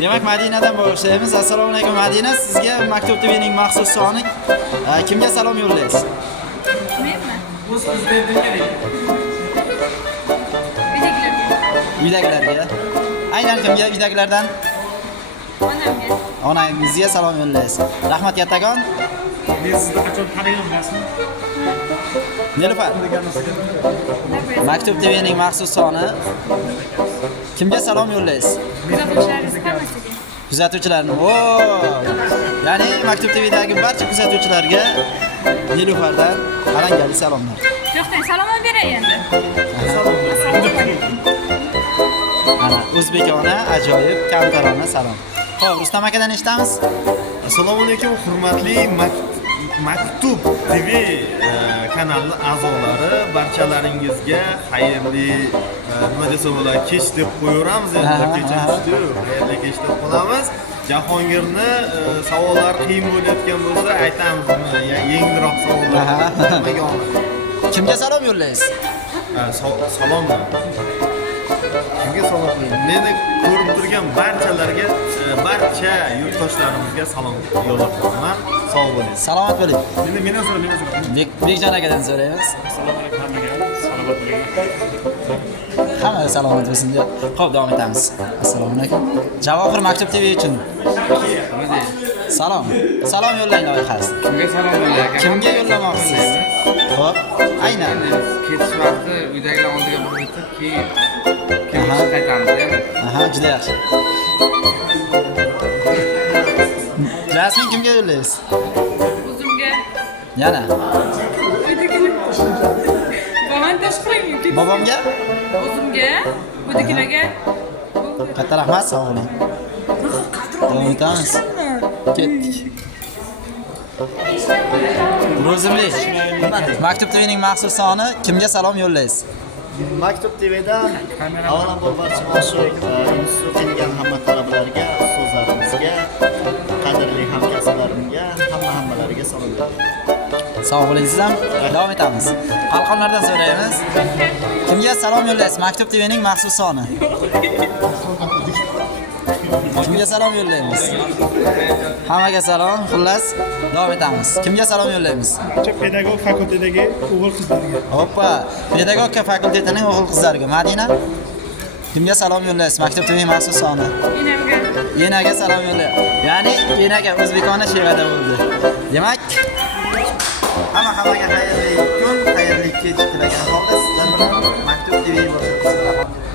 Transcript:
Demak, Madinadan boshlaymiz. Assalomu alaykum Madina. Sizga Maktub TVning maxsus soni kimga salom yo'llaysiz? Menmi? Uydagilarga. Aynan kimga? Uydagilardan Onamga. onangizga salom yo'llaysiz. Rahmat kattagon. Men sizni qachon taniyapman? Nilufar. Maktub TVning maxsus soni kimga salom yo'llaysiz? Kuzatuvchilaringiz hammasiga. Kuzatuvchilarni. Ya'ni Maktub TVdagi barcha kuzatuvchilarga Nilufardan alangali salomlar. To'xtang, salom beray endi. Ana o'zbekona ajoyib kamtarona salom. Xo'p, Rustam akadan eshitamiz. Assalomu alaykum, hurmatli Maktub TV kanali a'zolari, barchalaringizga xayrli nima desa bo'ladi, kech deb qo'yamiz. Endi kecha xayrli kech deb qolamiz. Jahongirni savollar qiyin bo'layotgan bo'lsa, aytamizmi? Yengilroq savollar. Kimga salom yo'llaysiz? Salomlar. Kimga salom qilayman? Meni ko'rib turgan barchalarga, barcha yurtdoshlarimizga salom yo'llab qo'yaman. Sog' bo'ling. Salomat bo'ling. Mendan so'ra. Bekjon akadan so'raymiz. Assalomu alaykum hammaga. Salomat bo'ling. Hamma salomat bo'lsin deb. Xo'p, davom etamiz. Assalomu alaykum. Javohir Maktub TV uchun salom. Salom yo'llang loyihasi. Kimga salom yo'llayapsiz? Kimga yo'llamoqchisiz? Xo'p, aynan. Ketish vaqti uydagilar oldiga borib yetib, keyin qaytamiz. Aha, juda yaxshi. Rasmiy kimga yo'llaysiz? O'zimga. Yana. Bobam tashqiraymi? Bobomga? O'zimga, uydagilarga. Katta rahmat, sog' bo'ling. Davom etamiz. Ketdik. Ro'zimli. Maktub TVning maxsus soni kimga salom yo'llaysiz? Maktub TVdan avvalambor barcha oshiq institutga kelgan hamma talabalarga, ustozlarimizga, qadrli hamkasblarimga, hammalariga salom beraman. Sog' bo'ling siz ham. Davom etamiz. Qalqonlardan so'raymiz. Kimga salom yo'llaysiz? Maktub TVning maxsus soni. Kimga salom yo'llaymiz? Hammaga salom. Xullas, davom etamiz. Kimga salom yo'llaymiz? Pedagog fakultetidagi o'g'il qizlarga. Hoppa, pedagogika fakultetining o'g'il qizlariga. Madina. Kimga salom yo'llaysiz? Maktub TV maxsus soni. Enamga. Yenaga salom yo'llay. Ya'ni yenaga o'zbekona shevada bo'ldi. Demak, hammaga xayrli kun, xayrli kech tilagan holda sizlar bilan Maktub TV boshqarmasi